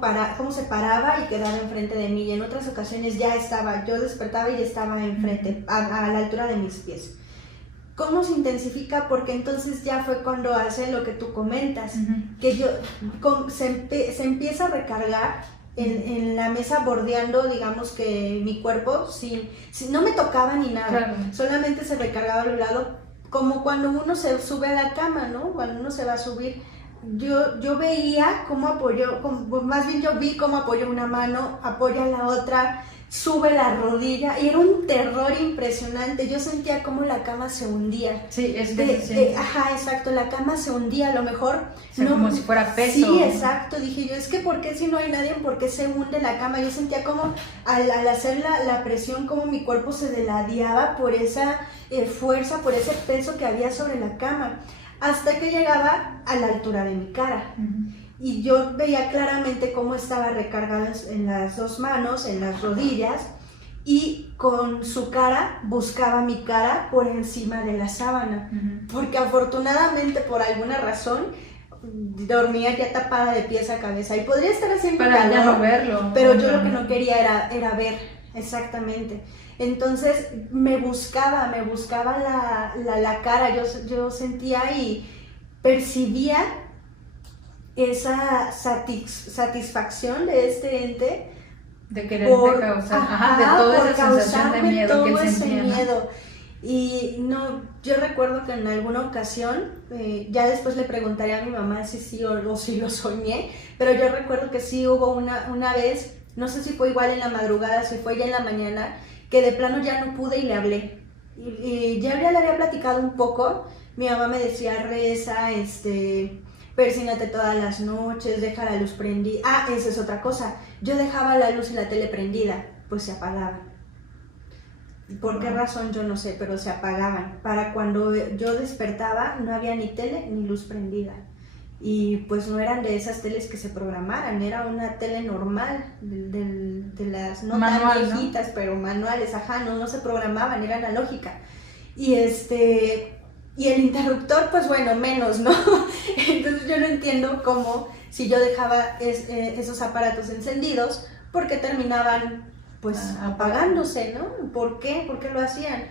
se paraba y quedaba enfrente de mí, y en otras ocasiones yo despertaba y estaba enfrente, a la altura de mis pies. ¿Cómo se intensifica? Porque entonces ya fue cuando hace lo que tú comentas, que se empieza a recargar en la mesa, bordeando, digamos, que mi cuerpo, no me tocaba ni nada, solamente se recargaba a un lado, como cuando uno se sube a la cama, ¿no? Cuando uno se va a subir, yo veía cómo apoyó, más bien yo vi cómo apoyó una mano, apoya la otra, sube la rodilla, y era un terror impresionante. Yo sentía como la cama se hundía. Sí, es ajá, exacto, la cama se hundía, a lo mejor. O sea, como si fuera peso. Sí, exacto, dije yo, es que ¿por qué si no hay nadie, por qué se hunde la cama? Yo sentía como al hacer la presión, como mi cuerpo se deladeaba por esa fuerza, por ese peso que había sobre la cama, hasta que llegaba a la altura de mi cara. Y yo veía claramente cómo estaba recargada en las dos manos, en las rodillas, y con su cara buscaba mi cara por encima de la sábana, porque afortunadamente, por alguna razón, dormía ya tapada de pies a cabeza, y podría estar haciendo para ya no verlo, pero yo lo que no quería era ver, exactamente. Entonces me buscaba la cara, yo sentía y percibía esa satisfacción de este ente de quererte causar, de toda esa sensación de miedo que él sentía, miedo. Y no, yo recuerdo que en alguna ocasión, ya después le preguntaré a mi mamá si sí o si lo soñé, pero yo recuerdo que sí hubo una vez, no sé si fue igual en la madrugada, si fue ya en la mañana, que de plano ya no pude y le hablé. Y ya le había platicado un poco, mi mamá me decía, reza, persínate todas las noches, deja la luz prendida. Ah, esa es otra cosa. Yo dejaba la luz y la tele prendida, pues se apagaban. ¿Por qué razón? Yo no sé, pero se apagaban. Para cuando yo despertaba no había ni tele ni luz prendida. Y pues no eran de esas teles que se programaran, era una tele normal, de las no manual, tan viejitas, ¿no? Pero manuales, no se programaban, era analógica. Y y el interruptor, pues bueno, menos, ¿no? Entonces yo no entiendo cómo, si yo dejaba esos aparatos encendidos, ¿por qué terminaban pues apagándose, ¿no? ¿Por qué? ¿Por qué lo hacían?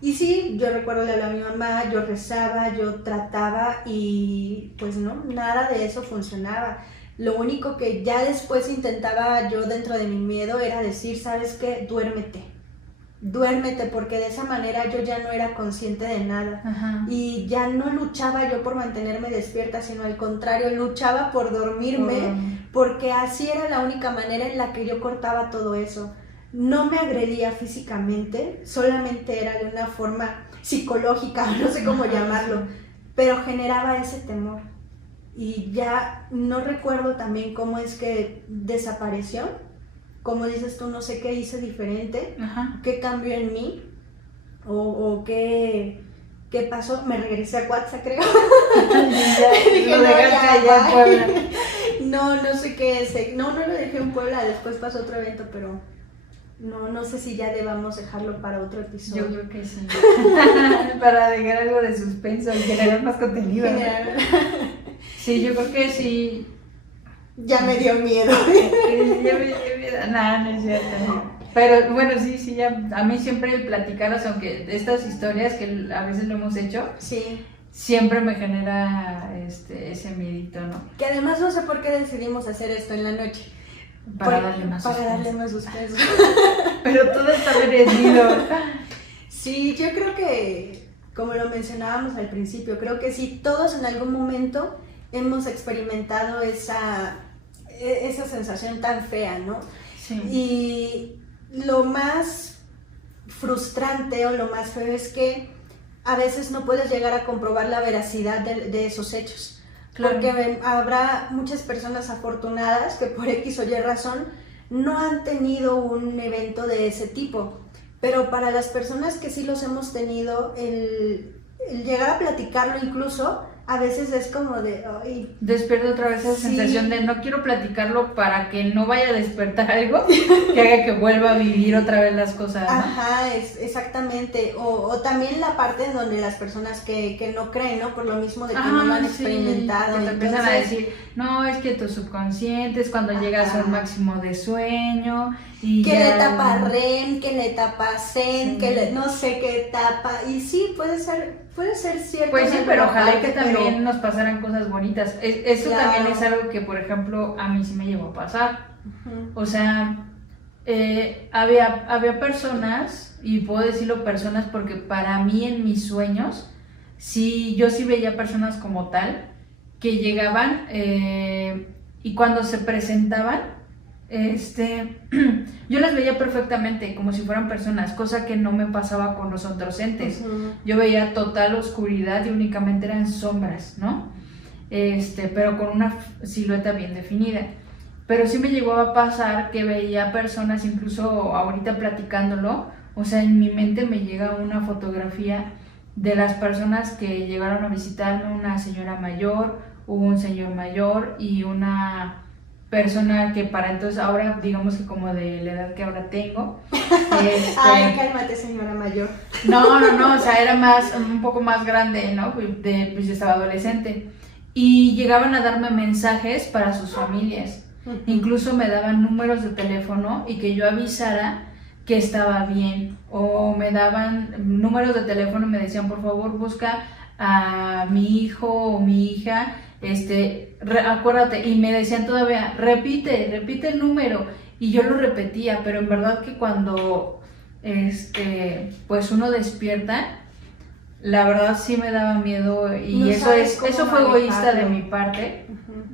Y sí, yo recuerdo le hablaba a mi mamá, yo rezaba, yo trataba y pues no, nada de eso funcionaba. Lo único que ya después intentaba yo dentro de mi miedo era decir, ¿sabes qué? Duérmete, porque de esa manera yo ya no era consciente de nada. Y ya no luchaba yo por mantenerme despierta, sino al contrario, luchaba por dormirme, porque así era la única manera en la que yo cortaba todo eso. No me agredía físicamente, solamente era de una forma psicológica, no sé cómo llamarlo, pero generaba ese temor. Y ya no recuerdo también cómo es que desapareció. Como dices tú, no sé qué hice diferente, qué cambió en mí, o qué pasó. Me regresé a Cuautla, creo. Dije, lo dejaste allá en Puebla. No sé qué es. No lo dejé en Puebla, después pasó otro evento, pero no sé si ya debamos dejarlo para otro episodio. Yo creo que sí. Para dejar algo de suspenso y generar más contenido. Sí, yo creo que sí. Ya me dio miedo. Ya me dio miedo. No es cierto. Pero bueno, sí, ya, a mí siempre el platicarlas, aunque estas historias que a veces lo hemos hecho, sí, siempre me genera ese miedito, ¿no? Que además no sé por qué decidimos hacer esto en la noche. Para darle más suspenso. Pero todo está merecido. Sí, yo creo que, como lo mencionábamos al principio, creo que sí, todos en algún momento hemos experimentado esa sensación tan fea, ¿no? Sí. Y lo más frustrante o lo más feo es que a veces no puedes llegar a comprobar la veracidad de esos hechos. Claro. Porque habrá muchas personas afortunadas que por X o Y razón no han tenido un evento de ese tipo. Pero para las personas que sí los hemos tenido, el llegar a platicarlo incluso, a veces es como de... Ay, despierta otra vez esa sensación de no quiero platicarlo para que no vaya a despertar algo que haga que vuelva a vivir otra vez las cosas, ¿no? Ajá, exactamente. O también la parte en donde las personas que no creen, ¿no? Por lo mismo de que no lo han experimentado. Que te empiezan a decir, no, es que tu subconsciente es cuando llegas al máximo de sueño. Y que ya... la etapa REM, que la etapa Zen, que no sé qué etapa. Y sí, puede ser cierto. Pues sí, pero ojalá que también nos pasaran cosas bonitas. Eso claro. También es algo que, por ejemplo, a mí sí me llegó a pasar. O sea, había personas, y puedo decirlo personas porque para mí en mis sueños, yo sí veía personas como tal, que llegaban y cuando se presentaban, yo las veía perfectamente como si fueran personas, cosa que no me pasaba con los otros entes. Yo veía total oscuridad y únicamente eran sombras, ¿no? Pero con una silueta bien definida. Pero sí me llegó a pasar que veía personas, incluso ahorita platicándolo, o sea, en mi mente me llega una fotografía de las personas que llegaron a visitarme, una señora mayor, un señor mayor y una persona que para entonces ahora, digamos que como de la edad que ahora tengo. Ay, cálmate, señora mayor. No, o sea, era un poco más grande, ¿no? Pues yo estaba adolescente. Y llegaban a darme mensajes para sus familias. Incluso me daban números de teléfono y que yo avisara que estaba bien. O me daban números de teléfono y me decían, por favor, busca a mi hijo o mi hija, acuérdate, y me decían todavía, repite el número, y yo lo repetía, pero en verdad que cuando pues uno despierta, la verdad sí me daba miedo, y no eso fue egoísta de mi parte,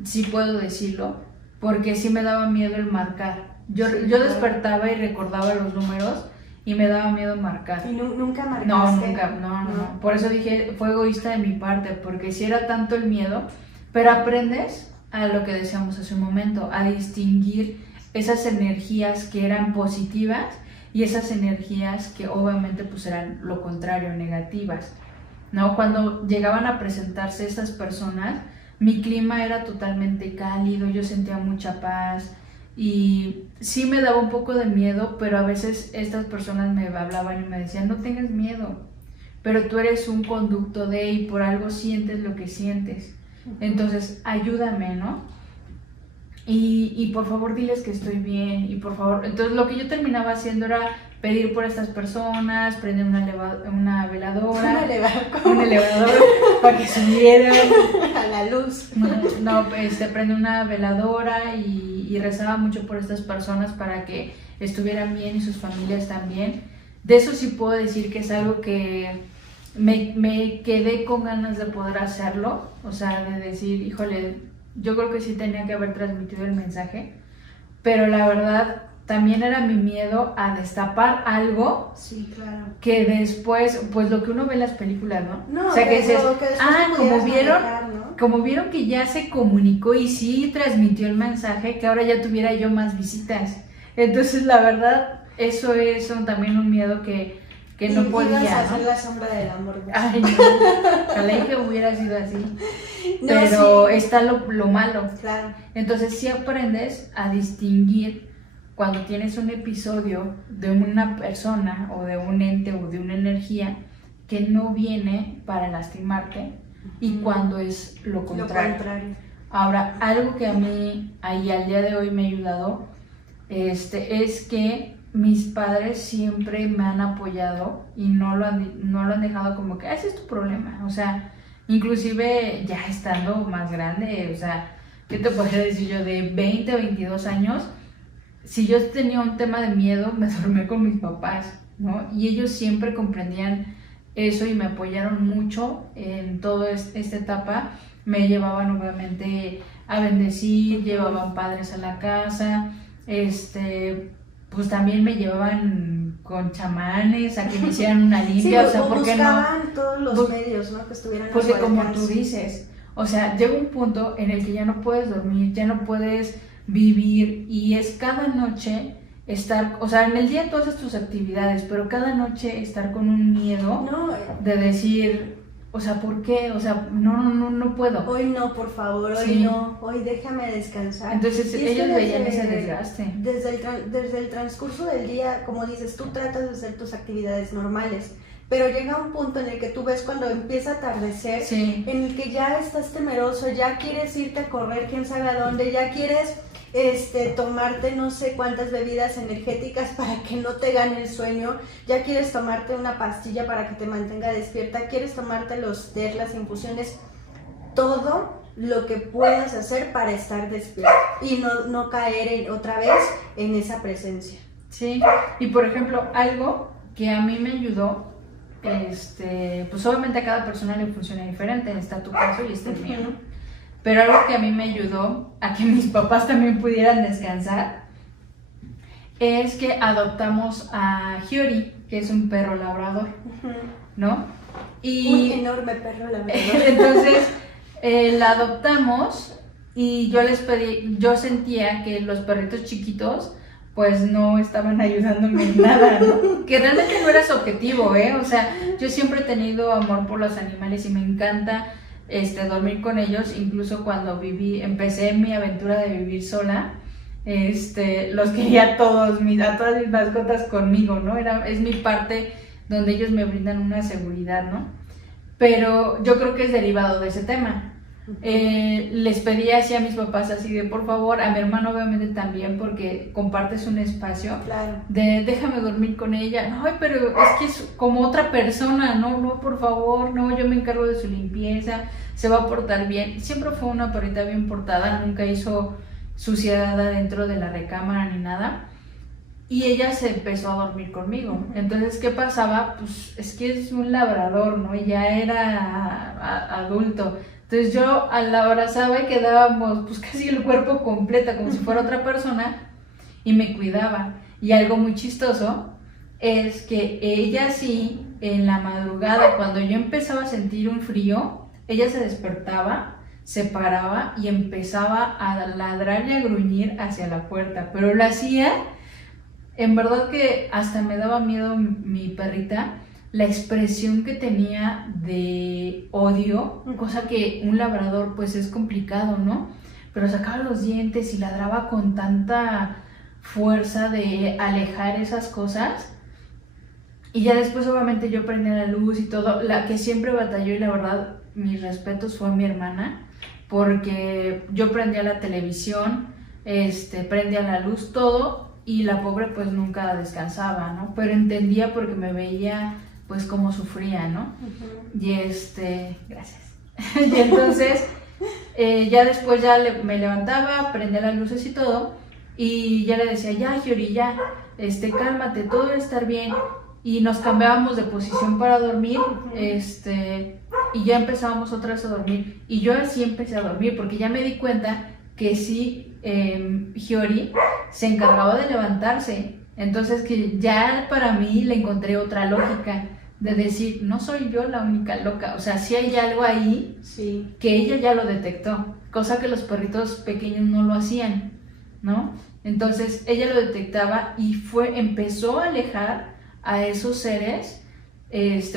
sí puedo decirlo, porque sí me daba miedo el marcar. Yo despertaba y recordaba los números y me daba miedo marcar. ¿Y nunca marcaste? No. Por eso dije, fue egoísta de mi parte, porque si era tanto el miedo, pero aprendes a lo que decíamos hace un momento, a distinguir esas energías que eran positivas y esas energías que obviamente pues eran lo contrario, negativas, ¿no? Cuando llegaban a presentarse estas personas, mi clima era totalmente cálido, yo sentía mucha paz y sí me daba un poco de miedo, pero a veces estas personas me hablaban y me decían, no tengas miedo, pero tú eres un conducto y por algo sientes lo que sientes. Entonces, ayúdame, ¿no? Y por favor diles que estoy bien, y por favor... Entonces, lo que yo terminaba haciendo era pedir por estas personas, prender una veladora... Un elevador para que subieran... A la luz. Prender una veladora y rezaba mucho por estas personas para que estuvieran bien y sus familias también. De eso sí puedo decir que es algo que... Me quedé con ganas de poder hacerlo, o sea, de decir, híjole, yo creo que sí tenía que haber transmitido el mensaje, pero la verdad también era mi miedo a destapar algo, sí, claro, que después, pues lo que uno ve en las películas, ¿no? O sea, que dices, como vieron que ya se comunicó y sí transmitió el mensaje, que ahora ya tuviera yo más visitas. Entonces, la verdad, eso es también un miedo que no podía, ibas a hacer la sombra del amor. Ay, no, ojalá que hubiera sido así. No, pero sí, está lo malo. Claro. Entonces sí aprendes a distinguir cuando tienes un episodio de una persona o de un ente o de una energía que no viene para lastimarte y cuando es lo contrario. Ahora, algo que a mí ahí al día de hoy me ha ayudado, es que mis padres siempre me han apoyado y no lo han dejado como que, ese es tu problema, o sea, inclusive ya estando más grande, o sea, ¿qué te podría decir yo? De 20 a 22 años, si yo tenía un tema de miedo, me dormí con mis papás, ¿no? Y ellos siempre comprendían eso y me apoyaron mucho en toda esta etapa. Me llevaban obviamente a bendecir, llevaban padres a la casa, pues también me llevaban con chamanes a que me hicieran una limpia, sí, o sea, porque buscaban todos los medios, ¿no? Que estuvieran a su porque como alcance. tú dices, o sea, llega un punto en el que ya no puedes dormir, ya no puedes vivir y es cada noche estar, o sea, en el día tú haces tus actividades, pero cada noche estar con un miedo de decir, o sea, ¿por qué? O sea, no puedo. Hoy no, por favor, hoy Sí. no, hoy déjame descansar. Entonces ellos veían ese desgaste. Desde el transcurso del día, como dices, tú tratas de hacer tus actividades normales, pero llega un punto en el que tú ves cuando empieza a atardecer, Sí. en el que ya estás temeroso, ya quieres irte a correr, quién sabe a dónde, ya quieres tomarte no sé cuántas bebidas energéticas para que no te gane el sueño, ya quieres tomarte una pastilla para que te mantenga despierta, quieres tomarte los té, las infusiones, todo lo que puedas hacer para estar despierto y no caer otra vez en esa presencia. Sí, y por ejemplo, algo que a mí me ayudó, pues obviamente a cada persona le funciona diferente, está tu caso y está el mío, ¿no? Pero algo que a mí me ayudó a que mis papás también pudieran descansar es que adoptamos a Hyori, que es un perro labrador, ¿no? Y un enorme perro labrador. entonces la adoptamos y yo sentía que los perritos chiquitos pues no estaban ayudándome en nada, ¿no? Que realmente no era su objetivo, o sea, yo siempre he tenido amor por los animales y me encanta dormir con ellos, incluso cuando empecé mi aventura de vivir sola, los quería a todas mis mascotas conmigo, ¿no? Es mi parte donde ellos me brindan una seguridad, ¿no? Pero yo creo que es derivado de ese tema. Les pedí así a mis papás así de por favor, a mi hermano obviamente también porque compartes un espacio, claro, de déjame dormir con ella, no, pero es que es como otra persona, no, por favor, no, yo me encargo de su limpieza, se va a portar bien. Siempre fue una perrita bien portada, nunca hizo suciedad adentro de la recámara ni nada. Y ella se empezó a dormir conmigo. Entonces, ¿qué pasaba? Pues es que es un labrador, ¿no? Y ya era adulto. Entonces yo la abrazaba y quedábamos pues casi el cuerpo completo, como si fuera otra persona, y me cuidaba. Y algo muy chistoso es que ella sí, en la madrugada, cuando yo empezaba a sentir un frío, ella se despertaba, se paraba y empezaba a ladrar y a gruñir hacia la puerta. Pero lo hacía, en verdad que hasta me daba miedo mi perrita, la expresión que tenía de odio, cosa que un labrador pues es complicado, ¿no? Pero sacaba los dientes y ladraba con tanta fuerza de alejar esas cosas. Y ya después obviamente yo prendí la luz y todo. La que siempre batalló y la verdad mis respetos fue mi hermana, porque yo prendía la televisión, prendía la luz, todo, y la pobre pues nunca descansaba, ¿no? Pero entendía porque me veía pues cómo sufría, ¿no? Y gracias. Y entonces ya después me levantaba, prendía las luces y todo, y ya le decía, ya Hyori, ya, cálmate, todo va a estar bien. Y nos cambiábamos de posición para dormir, y ya empezábamos otra vez a dormir. Y yo así empecé a dormir, porque ya me di cuenta que sí, Hyori se encargaba de levantarse. Entonces que ya para mí le encontré otra lógica de decir, no soy yo la única loca, o sea, sí hay algo ahí, sí, que ella ya lo detectó, cosa que los perritos pequeños no lo hacían, ¿no? Entonces ella lo detectaba y empezó a alejar a esos seres,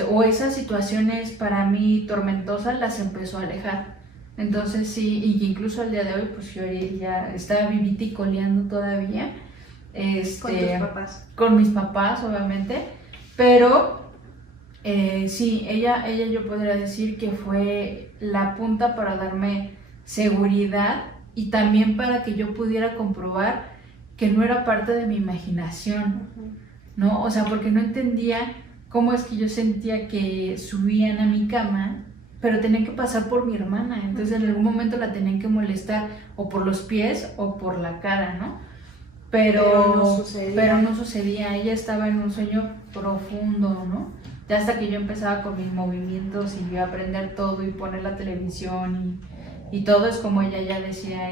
o esas situaciones para mí tormentosas las empezó a alejar. Entonces sí, y incluso al día de hoy pues yo ya estaba viviticoleando todavía, con tus papás, con mis papás obviamente, pero sí, ella yo podría decir que fue la punta para darme seguridad y también para que yo pudiera comprobar que no era parte de mi imaginación, ¿no? O sea, porque no entendía cómo es que yo sentía que subían a mi cama, pero tenían que pasar por mi hermana, entonces en algún momento la tenían que molestar o por los pies o por la cara, ¿no? Pero no sucedía, ella estaba en un sueño profundo, ¿no? Ya hasta que yo empezaba con mis movimientos y yo a aprender todo y poner la televisión y todo, es como ella ya decía,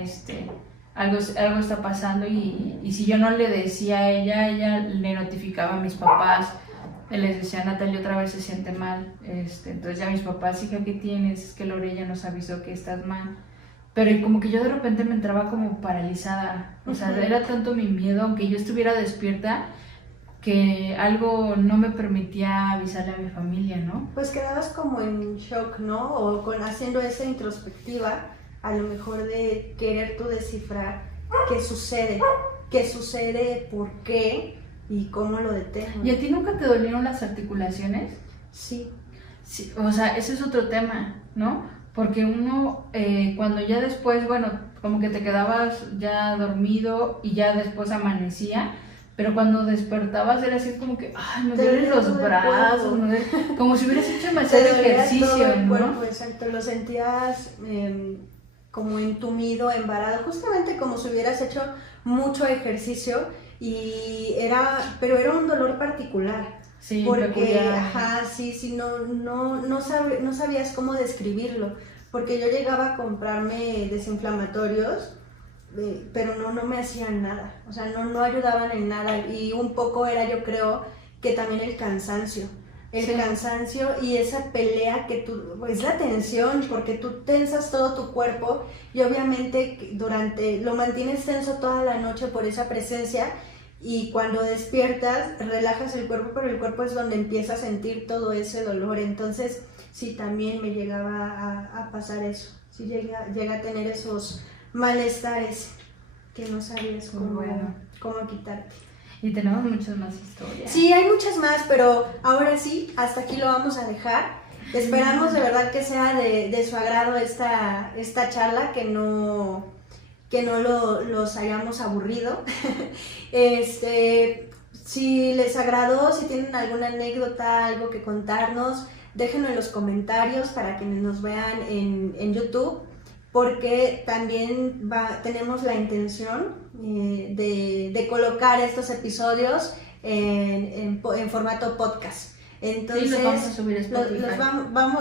algo está pasando, y si yo no le decía a ella le notificaba a mis papás, les decía, Natalia otra vez se siente mal, entonces ya mis papás, hija, ¿qué tienes? Es que Lorella nos avisó que estás mal. Pero como que yo de repente me entraba como paralizada, o sea, era tanto mi miedo, aunque yo estuviera despierta, que algo no me permitía avisarle a mi familia, ¿no? Pues quedabas como en shock, ¿no? O haciendo esa introspectiva, a lo mejor de querer tú descifrar qué sucede, por qué y cómo lo detengo. ¿Y a ti nunca te dolieron las articulaciones? Sí. Sí, o sea, ese es otro tema, ¿no? Porque uno, cuando ya después, bueno, como que te quedabas ya dormido y ya después amanecía, pero cuando despertabas era así como que, ay, me duelen los brazos, como si hubieras hecho demasiado ejercicio, todo el ¿no? cuerpo, exacto, lo sentías como entumido, embarado, justamente como si hubieras hecho mucho ejercicio, pero era un dolor particular. Sí, porque, no sabías cómo describirlo, porque yo llegaba a comprarme desinflamatorios, pero no me hacían nada, o sea, no ayudaban en nada, y un poco era, yo creo, que también el cansancio y esa pelea que es la tensión, porque tú tensas todo tu cuerpo y obviamente lo mantienes tenso toda la noche por esa presencia. Y cuando despiertas, relajas el cuerpo, pero el cuerpo es donde empieza a sentir todo ese dolor. Entonces, sí, también me llegaba a pasar eso. Sí, llega a tener esos malestares que no sabías cómo quitarte. Y tenemos muchas más historias. Sí, hay muchas más, pero ahora sí, hasta aquí lo vamos a dejar. Esperamos de verdad que sea de su agrado esta charla, que no los hayamos aburrido. Si les agradó, si tienen alguna anécdota, algo que contarnos, déjenlo en los comentarios para quienes nos vean en YouTube, porque también tenemos la intención de colocar estos episodios en formato podcast. Entonces, sí, los vamos a subir a Spotify.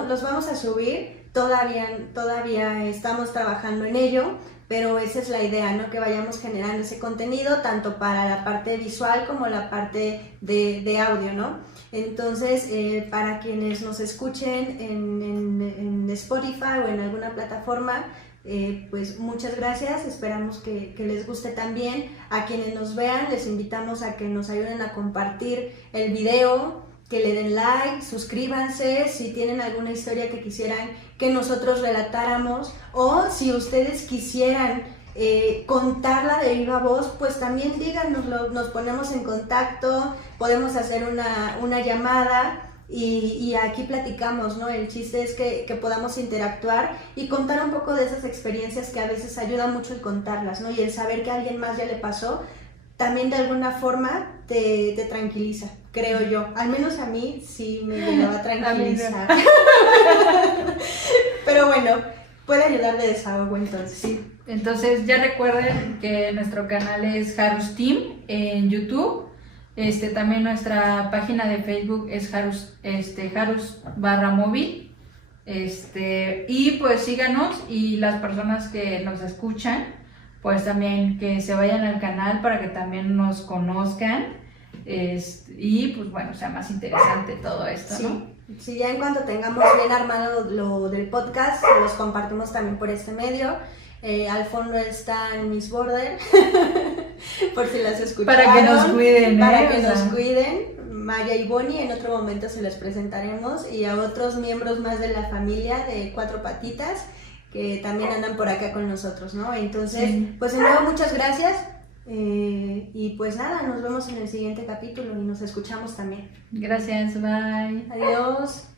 Los vamos a subir, todavía estamos trabajando en ello, pero esa es la idea, ¿no? Que vayamos generando ese contenido tanto para la parte visual como la parte de audio, ¿no? Entonces, para quienes nos escuchen en Spotify o en alguna plataforma, pues muchas gracias, esperamos que les guste también. A quienes nos vean, les invitamos a que nos ayuden a compartir el video, que le den like, suscríbanse, si tienen alguna historia que quisieran que nosotros relatáramos, o si ustedes quisieran contarla de viva voz, pues también díganoslo, nos ponemos en contacto, podemos hacer una llamada y aquí platicamos, ¿no? El chiste es que podamos interactuar y contar un poco de esas experiencias que a veces ayuda mucho el contarlas, ¿no? Y el saber que a alguien más ya le pasó, también de alguna forma te tranquiliza, creo yo. Al menos a mí sí me llegaba a tranquilizar. Pero bueno, puede ayudar de desahogo entonces. Sí, entonces ya recuerden que nuestro canal es Harus Team en YouTube. También nuestra página de Facebook es Harus_móvil. Y pues síganos, y las personas que nos escuchan, pues también que se vayan al canal para que también nos conozcan, y pues bueno, sea más interesante todo esto, ¿no? Sí, ya en cuanto tengamos bien armado lo del podcast, los compartimos también por este medio. Al fondo están Miss Border, por si las escucharon. Para que nos cuiden, nos cuiden. Maya y Bonnie, en otro momento se los presentaremos, y a otros miembros más de la familia de Cuatro Patitas, que también andan por acá con nosotros, ¿no? Entonces, pues de nuevo muchas gracias, y pues nada, nos vemos en el siguiente capítulo y nos escuchamos también. Gracias, bye. Adiós.